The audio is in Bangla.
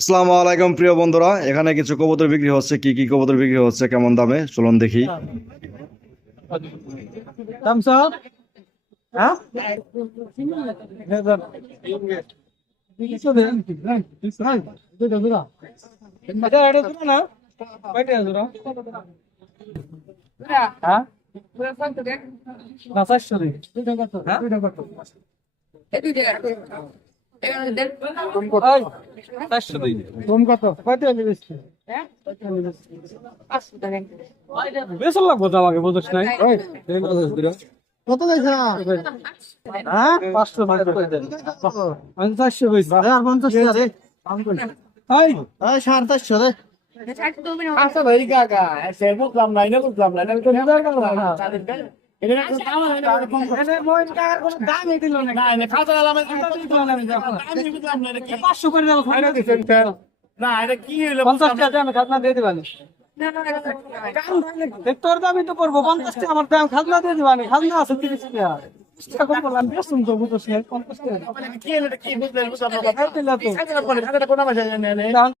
আসসালামু আলাইকুম প্রিয় বন্ধুরা, এখানে কিছু কবুতর বিক্রি হচ্ছে। কি কি কবুতর বিক্রি হচ্ছে, কেমন দামে, চলুন দেখি। দাম সব হ্যাঁ বেশ লাগবো তো আমাকে বুঝছ নাই কত হ্যাঁ 500 আমি 400 কইছি আর 50 রে এই এই 450 রে আচ্ছা ভাই কাকা সে বুঝলাম না এটা বুঝলাম না এটা তো নিবার কথা না এটা না দাম এটা মইন টাকার কোনো দামই দিল না না না খাতা আলামে দিল না আমি দামই বুঝলাম না এটা কি 500 করে দাও ফাইনা দিছেন না এটা কি হলো 50 টাকা আমি খাতা দিয়ে দিবানি তোর দামই তো করবো 50 টাকা আমার দাম খাজনা দিয়ে দিবানি খাজনা আছে 30 টাকা টাকা বললাম বেসুন তো বুঝছ না 50 টাকা কি হলো কি বুঝলেন বুঝলাম না খাতা দিলা তো খাতা কোন মাসে